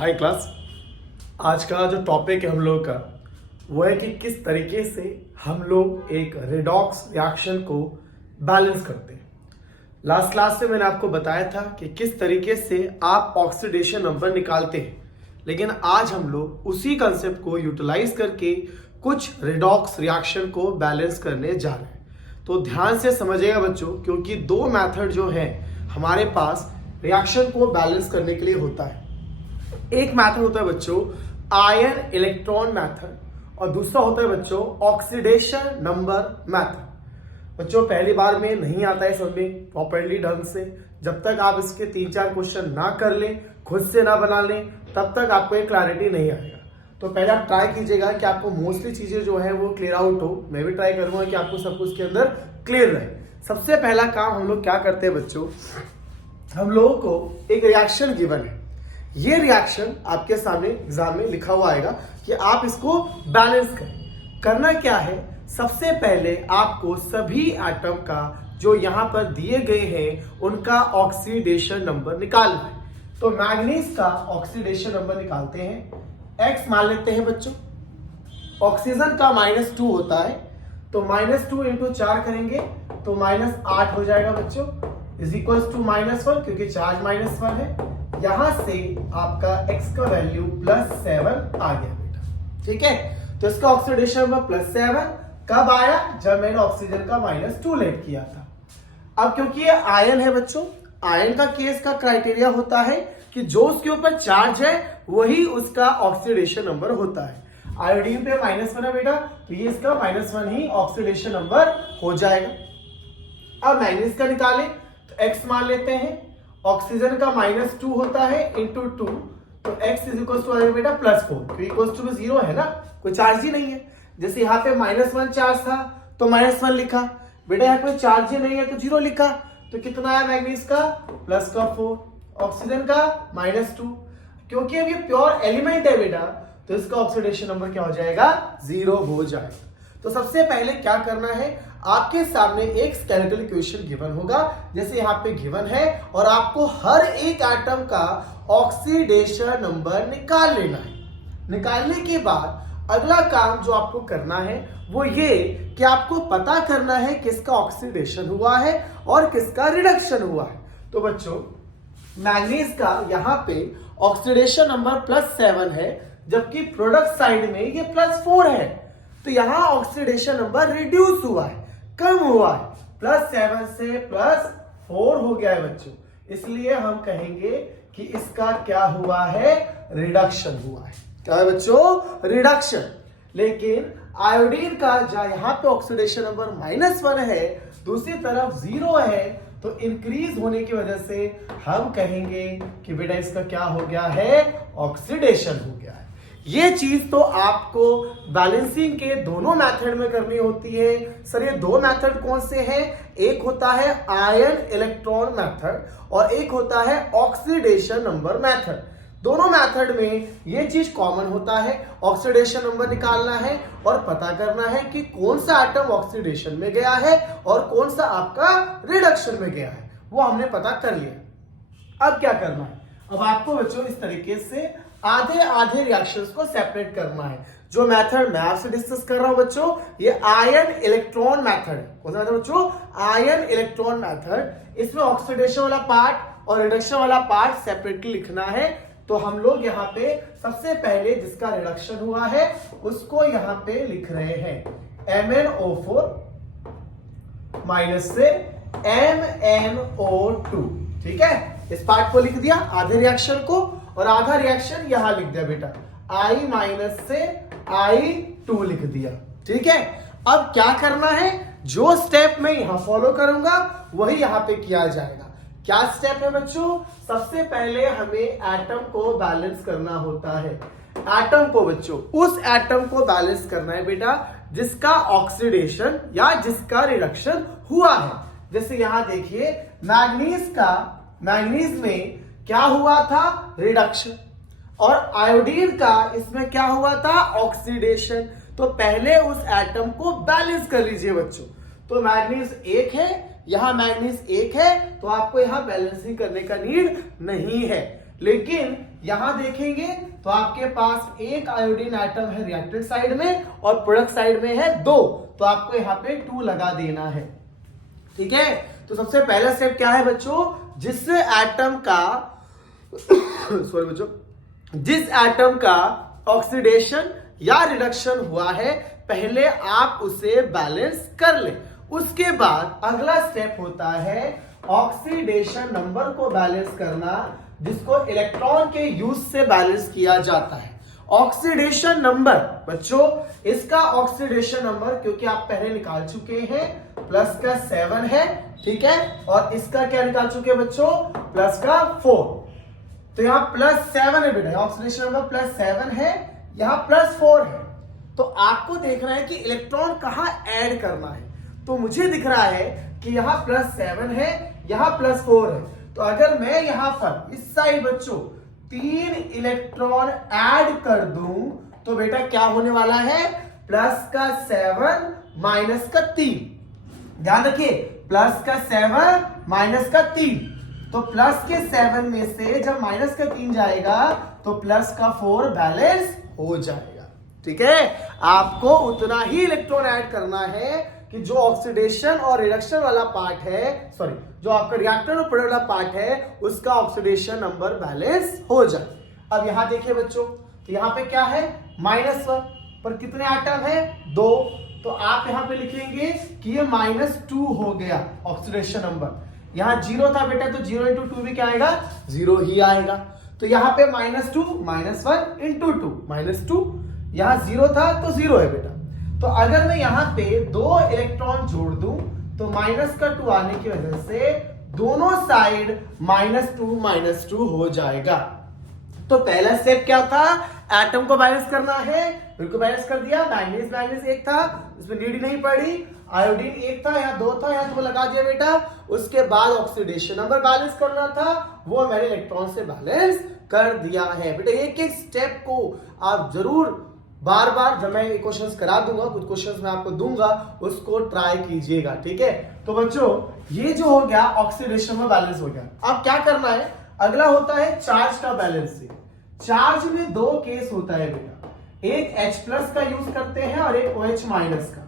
हाय class. आज का जो टॉपिक है हम लोग का वो है कि किस तरीके से हम लोग एक रेडॉक्स रिएक्शन को बैलेंस करते हैं। लास्ट क्लास में मैंने आपको बताया था कि किस तरीके से आप ऑक्सीडेशन नंबर निकालते हैं, लेकिन आज हम लोग उसी कंसेप्ट को यूटिलाइज करके कुछ रेडॉक्स रिएक्शन को बैलेंस करने जा रहे हैं। तो ध्यान से समझिएगा बच्चों, क्योंकि दो मेथड जो है हमारे पास रिएक्शन को बैलेंस करने के लिए होता है। एक मेथड होता है बच्चों आयन इलेक्ट्रॉन मेथड और दूसरा होता है बच्चों ऑक्सीडेशन नंबर मेथड। बच्चों पहली बार में नहीं आता है समझ में प्रॉपर्ली ढंग से। जब तक आप इसके 3-4 क्वेश्चन ना कर लें, खुद से ना बना लें, तब तक आपको एक क्लैरिटी नहीं आएगा। तो पहले आप ट्राई कीजिएगा कि आपको मोस्टली चीजें जो है वो क्लियर आउट हो। मैं भी ट्राई करूंगा कि आपको सब कुछ के अंदर क्लियर रहे। सबसे पहला काम हम लोग क्या करते हैं बच्चों, हम लोगों को एक रिएक्शन गिवन है। ये रिएक्शन आपके सामने एग्जाम में लिखा हुआ आएगा कि आप इसको बैलेंस करें। करना क्या है, सबसे पहले आपको सभी एटम का जो यहां पर दिए गए हैं उनका ऑक्सीडेशन नंबर निकालना है। तो मैग्नीज का ऑक्सीडेशन नंबर निकालते हैं। एक्स मान लेते हैं बच्चों। ऑक्सीजन का -2 होता है, तो -2 × 4 करेंगे तो -8 हो जाएगा बच्चों, इज इक्वल टू -1 क्योंकि चार्ज -1 है। यहां से आपका x का वैल्यू +7 आ गया बेटा, ठीक है। तो इसका ऑक्सीडेशन नंबर +7 कब आया, जब मैंने ऑक्सीजन का -2 लेट किया था। अब क्योंकि ये आयन है बच्चों, आयन का केस का क्राइटेरिया होता है कि जो उसके ऊपर चार्ज है वही उसका ऑक्सीडेशन नंबर होता है। आयोडीन पे -1 है बेटा, तो ये इसका -1 ही ऑक्सीडेशन नंबर हो जाएगा। अब मैग्नीज का निकालें तो x मान लेते हैं। ऑक्सीजन का -2 होता है इंटू 2, तो x इज इक्वल टू आएगा बेटा +4 क्योंकि इक्वल टू 0 है ना, कोई चार्ज ही नहीं है। जैसे यहाँ पे -1 चार्ज था तो -1 लिखा बेटा, यहाँ कोई चार्ज ही नहीं है तो 0 लिखा। तो कितना है मैग्नीज का +4, ऑक्सीजन का -2। क्योंकि अब ये प्योर एलिमेंट है बेटा, तो इसका ऑक्सीडेशन नंबर क्या हो जाएगा, 0 हो जाएगा। तो सबसे पहले क्या करना है, आपके सामने एक स्केलेटल इक्वेशन गिवन होगा जैसे यहाँ पे गिवन है, और आपको हर एक एटम का ऑक्सीडेशन नंबर निकाल लेना है। निकालने के बाद अगला काम जो आपको करना है वो ये कि आपको पता करना है किसका ऑक्सीडेशन हुआ है और किसका रिडक्शन हुआ है। तो बच्चों मैग्नीज का यहाँ पे ऑक्सीडेशन नंबर +7 है, जबकि प्रोडक्ट साइड में ये +4 है। तो यहां ऑक्सीडेशन नंबर रिड्यूस हुआ है, कम हुआ है, +7 से +4 हो गया है बच्चों। इसलिए हम कहेंगे कि इसका क्या हुआ है, रिडक्शन हुआ है। क्या है बच्चों, रिडक्शन। लेकिन आयोडीन का जहां यहां पे ऑक्सीडेशन नंबर -1 है, दूसरी तरफ 0 है, तो इंक्रीज होने की वजह से हम कहेंगे कि बेटा इसका क्या हो गया है, ऑक्सीडेशन हो गया है। ये चीज तो आपको बैलेंसिंग के दोनों मेथड में करनी होती है। सर ये दो मेथड कौन से हैं, एक होता है आयन इलेक्ट्रॉन मेथड और एक होता है ऑक्सीडेशन नंबर मेथड। दोनों मेथड में ये चीज कॉमन होता है, ऑक्सीडेशन नंबर निकालना है और पता करना है कि कौन सा एटम ऑक्सीडेशन में गया है और कौन सा आपका रिडक्शन में गया है, वो हमने पता कर लिया। अब क्या करना है, अब आपको बच्चों इस तरीके से आधे आधे रिएक्शंस को सेपरेट करना है। जो मेथड मैं आपसे डिस्कस कर रहा हूं बच्चों, ये आयन इलेक्ट्रॉन मेथड है। कौन सा मेथड बच्चों, आयन इलेक्ट्रॉन मेथड। इसमें ऑक्सीडेशन वाला पार्ट और रिडक्शन वाला पार्ट सेपरेटली लिखना है। तो हम लोग यहाँ पे सबसे पहले जिसका रिडक्शन हुआ है उसको यहाँ पे लिख रहे हैं MnO4 माइनस से MnO2, ठीक है। इस पार्ट को लिख दिया आधे रिएक्शन को, और आधा रिएक्शन यहां लिख दिया बेटा I- से I2 लिख दिया, ठीक है। अब क्या करना है, जो स्टेप मैं यहां फॉलो करूंगा वही यहां पे किया जाएगा। क्या स्टेप है बच्चों, सबसे पहले हमें एटम को बैलेंस करना होता है। एटम को बच्चों, उस एटम को बैलेंस करना है बेटा जिसका ऑक्सीडेशन या जिसका रिडक्शन हुआ है। जैसे यहां देखिए मैग्नीज में क्या हुआ था, रिडक्शन, और आयोडीन का इसमें क्या हुआ था, ऑक्सीडेशन। तो पहले उस एटम को बैलेंस कर लीजिए बच्चों। तो मैग्नीज 1 है, यहां मैग्नीज 1 है, तो आपको यहां बैलेंसिंग करने का नीड नहीं है। लेकिन यहां देखेंगे तो आपके पास एक आयोडीन एटम है रिएक्टेंट साइड में और प्रोडक्ट साइड में है 2, तो आपको यहाँ पे 2 लगा देना है। ठीक है, तो सबसे पहला स्टेप क्या है बच्चों, जिस एटम का सॉरी बच्चों, जिस एटम का ऑक्सीडेशन या रिडक्शन हुआ है पहले आप उसे बैलेंस कर ले। उसके बाद अगला स्टेप होता है ऑक्सीडेशन नंबर को बैलेंस करना, जिसको इलेक्ट्रॉन के यूज से बैलेंस किया जाता है। ऑक्सीडेशन नंबर बच्चों, इसका ऑक्सीडेशन नंबर क्योंकि आप पहले निकाल चुके हैं प्लस का 7 है, ठीक है, और इसका क्या निकाल चुके हैं बच्चों, प्लस का 4, तो यहां प्लस 7 है बेटा, ऑक्सीडेशन नंबर प्लस 7 है, यहां प्लस 4 है। तो आपको देखना है कि इलेक्ट्रॉन कहां ऐड करना है, तो मुझे दिख रहा है कि यहां प्लस 7 है, यहां प्लस 4 है, तो अगर मैं यहां पर इस साइड बच्चों 3 इलेक्ट्रॉन ऐड कर दूं तो बेटा क्या होने वाला है, प्लस का 7 माइनस का 3, ध्यान रखिए, प्लस का 7 माइनस का 3, तो प्लस के 7 में से जब माइनस का 3 जाएगा तो प्लस का 4 बैलेंस हो जाएगा। ठीक है, आपको उतना ही इलेक्ट्रॉन ऐड करना है कि जो ऑक्सीडेशन और रिडक्शन वाला पार्ट है, सॉरी, जो आपका रिएक्टर और प्रोडक्ट वाला पार्ट है उसका ऑक्सीडेशन नंबर बैलेंस हो जाए। अब यहां देखिए बच्चों, तो यहां पे क्या है, -1 पर कितने एटम है, 2, तो आप यहां पे लिखेंगे कि ये -2 हो गया ऑक्सीडेशन नंबर। यहां 0 था बेटा, तो 0 × 2 भी क्या आएगा, 0 ही आएगा। तो यहां पे -2 -1 × 2 -2, यहां 0 था तो 0 है बेटा। तो अगर मैं यहां पे 2 इलेक्ट्रॉन जोड़ दूं तो माइनस का 2 आने की वजह से दोनों साइड -2 हो जाएगा। तो पहला स्टेप क्या था, एटम को बैलेंस करना है, बिल्कुल बैलेंस कर दिया। मैंगनीज एक था, इसमें नीड ही नहीं पड़ी, आयोडीन 1 था, यहाँ 2 था, यहाँ 2 लगा दिया बेटा। उसके बाद ऑक्सीडेशन नंबर बैलेंस करना था, वो मैंने इलेक्ट्रॉन से बैलेंस कर दिया है बेटा। एक एक स्टेप को आप जरूर बार बार, जब मैं क्वेश्चंस करा दूंगा, कुछ क्वेश्चंस मैं आपको दूंगा, उसको ट्राई कीजिएगा। ठीक है, तो बच्चों ये जो हो गया ऑक्सीडेशन में बैलेंस हो गया। अब क्या करना है, अगला होता है चार्ज का बैलेंसिंग। चार्ज में 2 केस होता है बेटा, एक H+ का यूज करते हैं और एक OH- का।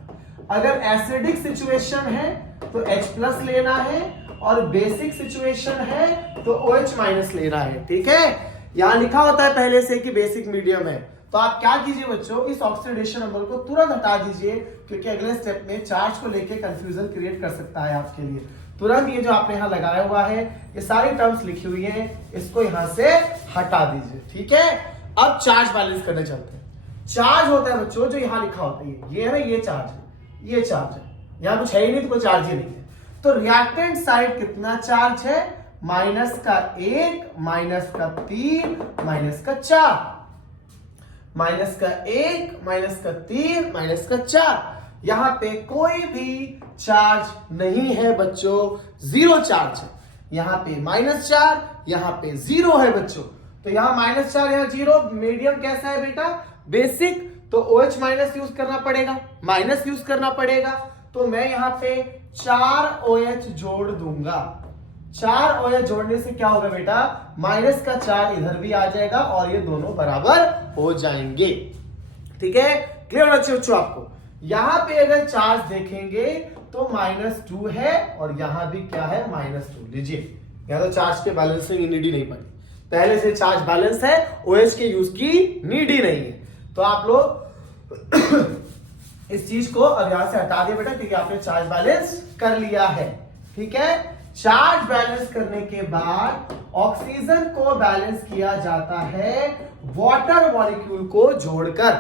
अगर एसिडिक सिचुएशन है तो H+ लेना है और बेसिक सिचुएशन है तो OH- लेना है। ठीक है, यहां लिखा होता है पहले से कि बेसिक मीडियम है, तो आप क्या कीजिए बच्चों, इस ऑक्सीडेशन नंबर को तुरंत हटा दीजिए, क्योंकि अगले स्टेप में चार्ज को लेके कंफ्यूजन क्रिएट कर सकता है आपके लिए। तुरंत ये जो आपने यहां लगाया हुआ है, ये सारी टर्म्स लिखी हुई है, इसको यहां से हटा दीजिए। ठीक है, अब चार्ज बैलेंस करने चलते हैं। चार्ज होता है बच्चों जो यहां लिखा होता है, ये है ना, ये चार्ज है, ये चार्ज है, यहां कुछ है ही नहीं तो कोई चार्ज ही नहीं है। तो रिएक्टेंट साइड कितना चार्ज है, -1 -3 -4, -1 -3 -4। यहां पे कोई भी चार्ज नहीं है बच्चों, 0 चार्ज है। यहां पे -4, यहां पे 0 है बच्चों। तो यहां -4, यहां 0, मीडियम कैसा है बेटा, बेसिक, तो OH- यूज करना पड़ेगा, माइनस यूज करना पड़ेगा। तो मैं यहां पे 4 OH जोड़ दूंगा। 4 OH जोड़ने से क्या होगा बेटा, -4 इधर भी आ जाएगा और ये दोनों बराबर हो जाएंगे। ठीक है, क्लियर होना चाहिए बच्चों आपको। यहां पे अगर चार्ज देखेंगे तो -2 है और यहां भी क्या है, -2। लीजिए, यहां तो चार्ज के बैलेंसिंग की नीड ही नहीं पड़ी, पहले से चार्ज बैलेंस है, OH के यूज की नीड ही नहीं है। तो आप लोग इस चीज को अब यहां से हटा दिए बेटा, क्योंकि आपने चार्ज बैलेंस कर लिया है। ठीक है, चार्ज बैलेंस करने के बाद ऑक्सीजन को बैलेंस किया जाता है वाटर मॉलिक्यूल को जोड़कर।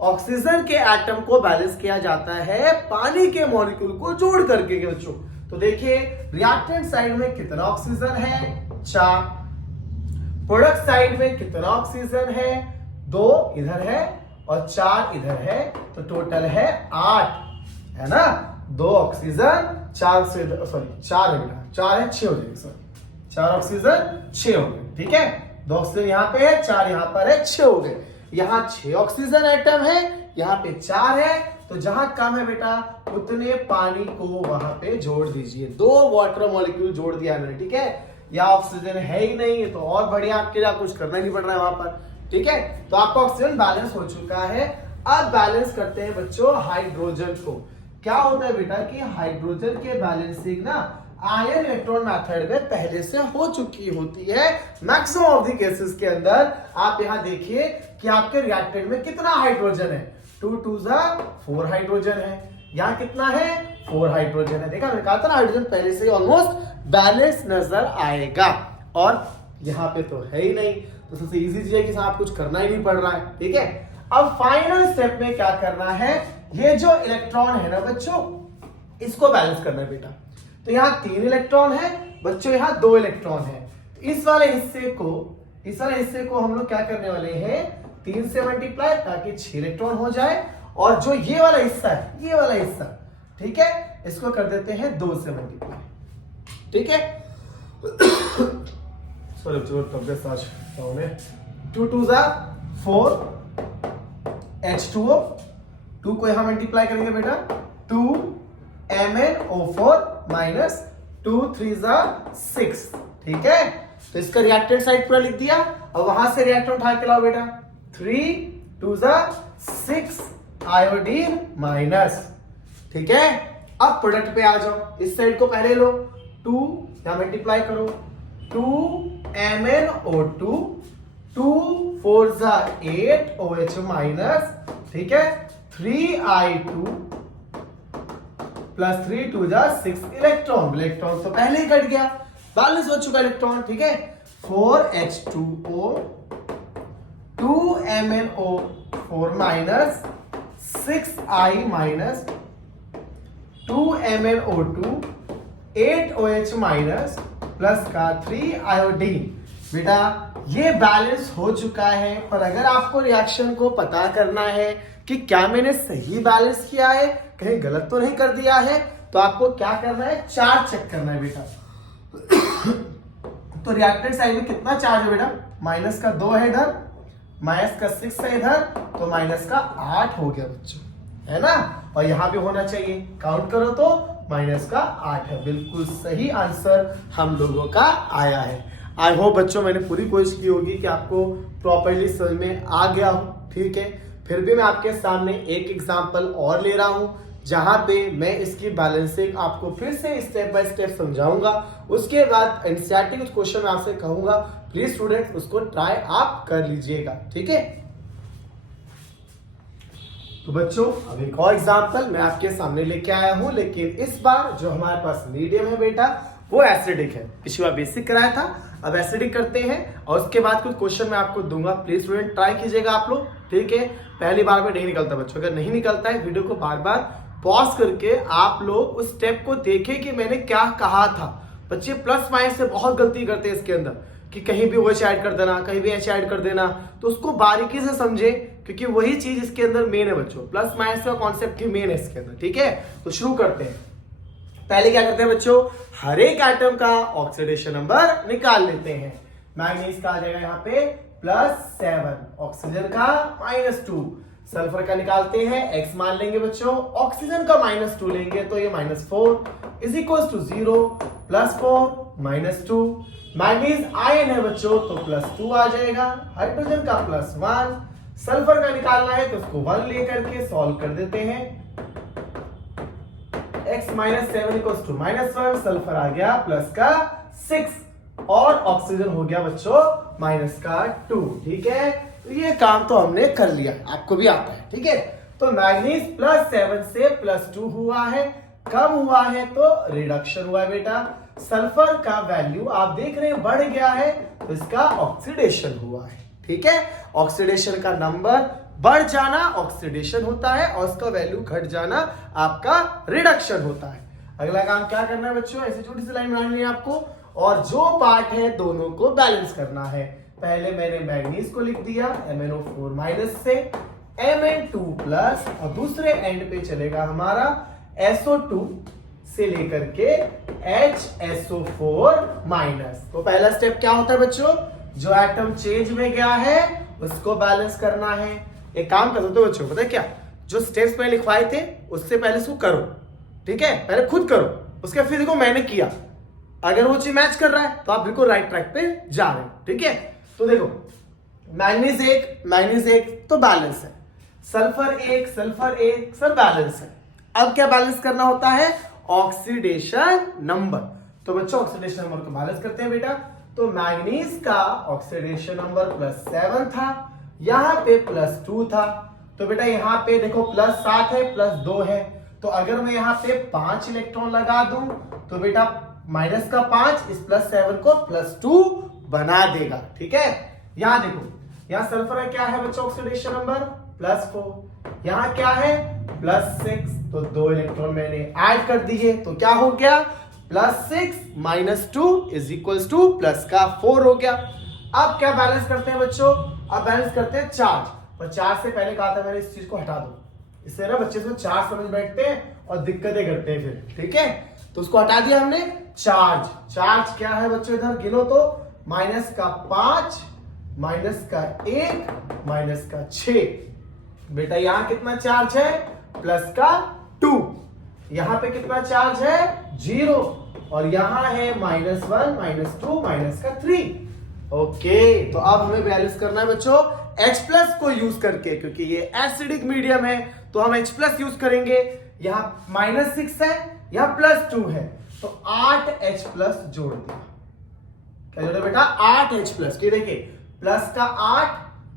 ऑक्सीजन के एटम को बैलेंस किया जाता है पानी के मॉलिक्यूल को जोड़ करके बच्चों। तो देखिए, रिएक्टेंट साइड में कितना ऑक्सीजन है, 4, प्रोडक्ट साइड में कितना ऑक्सीजन है, 2 इधर है और 4 इधर है, तो टोटल है 8, है ना। 2 ऑक्सीजन 4 से, सॉरी 4 है बेटा, 4 है 6 हो जाएगा, सॉरी 4 ऑक्सीजन 6 हो गए। ठीक है, 2 ऑक्सीजन यहां पे है, 4 यहां पर है, 6 हो गए। यहां 6 ऑक्सीजन एटम है, यहां पे 4 है, तो जहां कम है बेटा उतने पानी को वहां पे जोड़ दीजिए। 2 वाटर मॉलिक्यूल जोड़ दिया मैंने। ठीक है, या ऑक्सीजन है ही नहीं, तो और बढ़िया, आपके लिए कुछ करना नहीं पड़ रहा है वहां पर। ठीक है, तो आपका ऑक्सीजन बैलेंस हो चुका है। अब बैलेंस करते हैं बच्चों हाइड्रोजन को। क्या होता है बेटा कि हाइड्रोजन के बैलेंसिंग ना आयन इलेक्ट्रॉन मेथड में पहले से हो चुकी होती है मैक्सिमम ऑफ द केसेस के अंदर। आप यहां देखिए कि आपके रिएक्टेंट में कितना हाइड्रोजन है, 2 2 4 हाइड्रोजन है। यहां कितना है, 4 हाइड्रोजन है। देखा, मैंने कहा था ना हाइड्रोजन पहले से ऑलमोस्ट बैलेंस नजर आएगा, और यहां पे तो है ही नहीं, तो सबसे इजी चीज है कि आप कुछ करना ही नहीं पड़ रहा है। ठीक है, अब फाइनल स्टेप में क्या करना है, ये जो इलेक्ट्रॉन है ना बच्चों, इसको बैलेंस करना है बेटा। तो यहाँ 3 इलेक्ट्रॉन है बच्चों, यहाँ 2 इलेक्ट्रॉन है। तो इस वाले हिस्से को हम लोग क्या करने वाले हैं, 3 से मल्टीप्लाई, ताकि 6 इलेक्ट्रॉन हो जाए। और जो ये वाला हिस्सा है, ये वाला हिस्सा, ठीक है, इसको कर देते हैं 2 से मल्टीप्लाई। ठीक है, सॉरी चलो तबियत आज डाउन है। 2 2 4 H2O, 2 को यहां मल्टीप्लाई करेंगे बेटा, 2 MnO4 माइनस 2 3 6। ठीक है, तो इसका रिएक्टेंट साइड पूरा लिख दिया। अब वहां से रिएक्टेंट उठा के लाओ बेटा, 3 2 6 आयोडीन माइनस। ठीक है, अब प्रोडक्ट पे आ जाओ, इस साइड को पहले लो, 2 यहां मल्टीप्लाई करो, 2 MnO2, 2 4 8 OH माइनस। ठीक है, 3I2 प्लस 3 2 6 इलेक्ट्रॉन तो पहले ही कट गया, बैलेंस हो चुका इलेक्ट्रॉन। ठीक है, 4H2O, 2 MnO4 minus, 6I minus, 2 MnO2, 8 OH minus, plus का 3 आयोडीन। बेटा ये बैलेंस हो चुका है, पर अगर आपको रिएक्शन को पता करना है कि क्या मैंने सही बैलेंस किया है, कहीं गलत तो नहीं कर दिया है, तो आपको क्या करना है, चार्ज चेक करना है बेटा। तो रिएक्टेंट साइड में कितना चार्ज है बेटा, माइनस का 2 है इधर, माइनस का 6 है इधर, तो माइनस का 8 हो गया बच्चों, है ना। और यहां भी होना चाहिए, काउंट करो तो माइनस का 8 है। बिल्कुल सही आंसर हम लोगों का आया है। आई होप बच्चों मैंने पूरी कोशिश की होगी कि आपको प्रॉपर्ली समझ में आ गया हो। ठीक है, फिर भी मैं आपके सामने एक एग्जांपल और ले रहा हूं, जहां पे मैं इसकी बैलेंसिंग आपको फिर से स्टेप बाय स्टेप समझाऊंगा। उसके बाद एनसीईआरटी कुछ क्वेश्चन मैं आपसे कहूंगा, प्लीज स्टूडेंट उसको ट्राई आप कर लीजिएगा। ठीक है, तो बच्चों अब एक और एग्जांपल मैं आपके सामने लेके आया हूं, लेकिन इस बार जो हमारे पास मीडियम है बेटा वो एसिडिक है। पिछली बार बेसिक कराया था, अब एसिडिक करते हैं, और उसके बाद कुछ क्वेश्चन मैं आपको दूंगा, प्लीज स्टूडेंट ट्राई कीजिएगा आप लोग। ठीक है, पहली बार में नहीं निकलता बच्चों, अगर नहीं निकलता है वीडियो को बार बार पॉज करके आप लोग उस स्टेप को देखें कि मैंने क्या कहा था। बच्चे प्लस माइनस से बहुत गलती करते हैं इसके अंदर, कि कहीं भी OH ऐड कर देना, कहीं भी H ऐड कर देना, तो उसको बारीकी से समझे, क्योंकि वही चीज इसके अंदर मेन है बच्चों, प्लस माइनस का कॉन्सेप्ट ही मेन है इसके अंदर। ठीक है, तो शुरू करते हैं। पहले क्या करते हैं बच्चों, हर एक एटम का ऑक्सीडेशन नंबर निकाल लेते हैं। मैग्नीज का आ जाएगा यहाँ पे +7, ऑक्सीजन का -2, सल्फर का निकालते हैं, x मान लेंगे बच्चों, ऑक्सीजन का -2 लेंगे तो ये -4 is equal to 0, +4 -2। Manganese ion है बच्चों तो +2 आ जाएगा, हाइड्रोजन का +1, सल्फर का निकालना है तो उसको 1 लेकर के सॉल्व कर देते हैं। x -7 इक्वल्स टू -1, सल्फर आ गया प्लस का 6, और ऑक्सीजन हो गया बच्चों -2। ठीक है, तो ये काम तो हमने कर लिया, आपको भी आता है। ठीक है, तो मैग्नीज +7 से +2 हुआ है, कम हुआ है तो रिडक्शन हुआ है बेटा। सल्फर का वैल्यू आप देख रहे हैं बढ़ गया है, तो इसका ऑक्सीडेशन हुआ है। ठीक है, ऑक्सीडेशन का नंबर बढ़ जाना ऑक्सीडेशन होता है, और उसका वैल्यू घट जाना आपका रिडक्शन होता है। अगला काम क्या करना है बच्चों, ऐसी छोटी सी लाइन बनानी है आपको, और जो पार्ट है दोनों को बैलेंस करना है। पहले मैंने मैग्नीज को लिख दिया MnO4 माइनस से Mn2 प्लस, और दूसरे एंड पे चलेगा हमारा SO2 से लेकर के HSO4 माइनस। तो पहला स्टेप क्या होता है बच्चों, जो एटम चेंज में गया है उसको बैलेंस करना है। एक काम कर सकते हो बच्चों, पता है क्या, जो स्टेप्स मैंने लिखवाए थे उससे पहले इसको करो। ठीक है, पहले खुद करो, उसके फिर देखो मैंने किया, अगर वो चीज मैच कर रहा है तो आप बिल्कुल राइट ट्रैक पे जा रहे हैं। ठीक है, तो देखो मैग्नीज एक तो बैलेंस है, सल्फर एक सर बैलेंस है। अब क्या बैलेंस करना होता है, ऑक्सीडेशन नंबर। तो बच्चों ऑक्सीडेशन नंबर को बैलेंस करते हैं बेटा। तो मैग्नीज का ऑक्सीडेशन नंबर +7 था, यहां पे +2 था। तो बेटा यहाँ पे देखो +7 है +2 है, तो अगर मैं यहाँ पे 5 इलेक्ट्रॉन लगा दूं तो बेटा -5 इस +7 को +2 बना देगा। ठीक है, यहां देखो, यहाँ सल्फर का क्या है बच्चों ऑक्सीडेशन नंबर +4, यहाँ क्या है +6, तो 2 इलेक्ट्रॉन मैंने ऐड कर दिए, तो क्या हो गया +6 - 2 = +4 हो गया। अब क्या बैलेंस करते हैं बच्चों, अब बैलेंस करते हैं चार्ज। और चार्ज से पहले कहा था मैंने इस चीज को हटा दो, इससे ना बच्चे को चार्ज समझ बैठते हैं और दिक्कतें करते हैं फिर। ठीक है, तो उसको हटा दिया हमने। चार्ज क्या है बच्चों, इधर गिनो तो -5 -1 -6। बेटा यहां कितना चार्ज है +2, यहां पे कितना चार्ज है 0, और यहां है -1 -2 -3। ओके, तो अब हमें बैलेंस करना है बच्चों H+ को यूज करके, क्योंकि ये एसिडिक मीडियम है तो हम H+ यूज करेंगे। यहां -6 है, यहां +2 है, तो 8 H+ जोड़ दिया। क्या जोड़ा बेटा 8 H+। ये देखिए प्लस का 8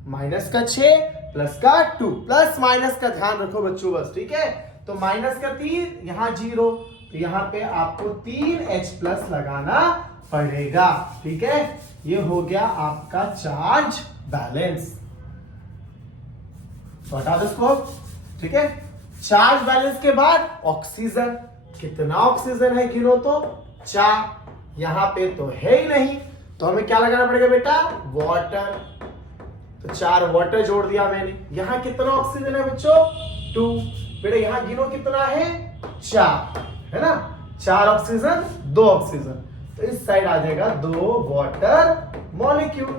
-6 +2, प्लस माइनस का ध्यान रखो बच्चों बस। ठीक है, तो -3 यहां 0, तो यहां पे आपको 3 H+ लगाना पड़ेगा। ठीक है, ये हो गया आपका चार्ज बैलेंस। तो हटा दो इसको। ठीक है, चार्ज बैलेंस के बाद ऑक्सीजन, कितना ऑक्सीजन है गिनो तो 4, यहां पे तो है ही नहीं, तो हमें क्या लगाना पड़ेगा बेटा वाटर। तो 4 वाटर जोड़ दिया मैंने। यहां कितना ऑक्सीजन है बच्चों 2, बेटा यहां गिनो कितना है 4, है ना, 4 ऑक्सीजन 2 ऑक्सीजन, तो इस साइड आ जाएगा 2 वाटर मॉलिक्यूल।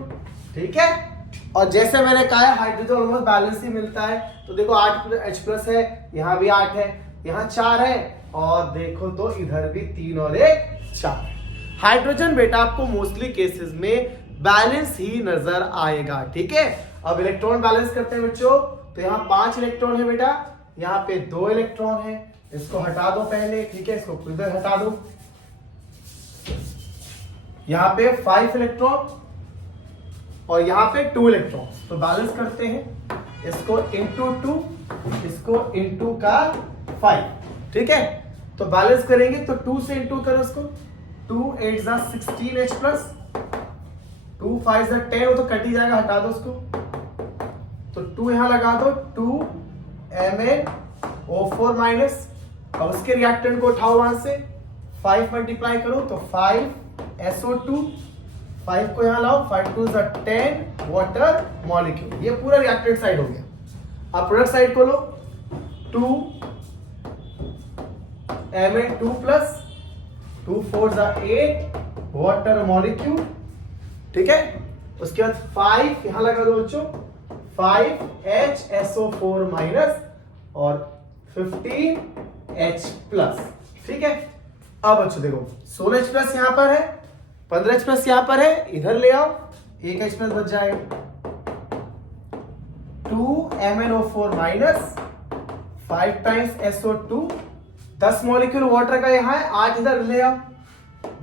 ठीक है, और जैसे मैंने कहा है हाइड्रोजन ऑलमोस्ट बैलेंस ही मिलता है। तो देखो 8 H+ है, यहां भी 8 है, यहां 4 है, और देखो तो इधर भी 3 और 1 4। हाइड्रोजन बेटा आपको मोस्टली केसेस में बैलेंस ही नजर आएगा। ठीक है, अब इलेक्ट्रॉन बैलेंस करते हैं बच्चों। तो यहाँ 5 इलेक्ट्रॉन है बेटा, यहाँ पे 2 इलेक्ट्रॉन है, इसको हटा दो पहले। ठीक है, इसको इधर हटा दो। यहाँ पे 5 इलेक्ट्रॉन और यहाँ पे 2 इलेक्ट्रॉन, तो बैलेंस करते हैं इसको इंटू 2, इसको इंटू का 5। ठीक है, तो बैलेंस करेंगे तो 2 से इंटू करो इसको, 2 8 16 H+, 2 5 10, वो तो कट ही जाएगा, हटा दो उसको। तो 2 यहां लगा दो, 2 MnO4-, अब उसके रिएक्टेंट को उठाओ वहां से, 5 मल्टीप्लाई करो तो 5 SO2, 5 को यहां लाओ, 5 2 10 वाटर मॉलिक्यूल। ये पूरा रिएक्टेंट साइड हो गया। अब प्रोडक्ट साइड को लो, 2 Mn2+, 2 4 8 वाटर मॉलिक्यूल। ठीक है, उसके बाद 5 यहां लगा दो बच्चों, 5 HSO4- और 15 H+। ठीक है, अब बच्चों देखो 16 H+ यहां पर है, 15 H+ यहां पर है, इधर ले आओ, 1 H+ बच जाएगा। 2 MnO4-, 5 times SO2, 10 molecule water का यहां है, 8 इधर ले आओ,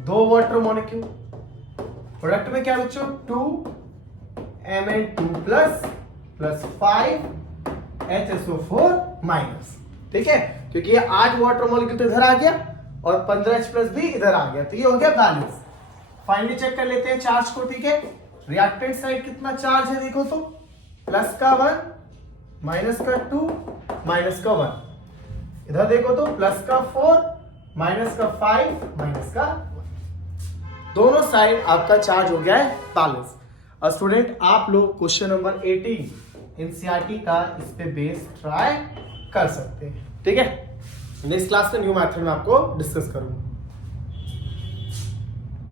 2 वाटर मॉलिक्यूल। प्रोडक्ट में क्या बच्चों 2 Mn2+ + 5 HSO4-। ठीक है, क्योंकि ये 8 वाटर मॉलिक्यूल तो इधर आ गया और 15 H+ भी इधर आ गया, तो ये हो गया बैलेंस। फाइनली चेक कर लेते हैं चार्ज को। ठीक है, रिएक्टेंट साइड कितना चार्ज है देखो तो, प्लस का 1 माइनस का 2 माइनस का 1, इधर देखो तो प्लस का 4 माइनस का 5 माइनस का 1, दोनों साइड आपका चार्ज हो गया है बैलेंस। और स्टूडेंट आप लोग क्वेश्चन नंबर 18 एनसीईआरटी का इस पे बेस ट्राई कर सकते हैं। ठीक है, नेक्स्ट क्लास में न्यू मेथड में आपको डिस्कस करूंगा।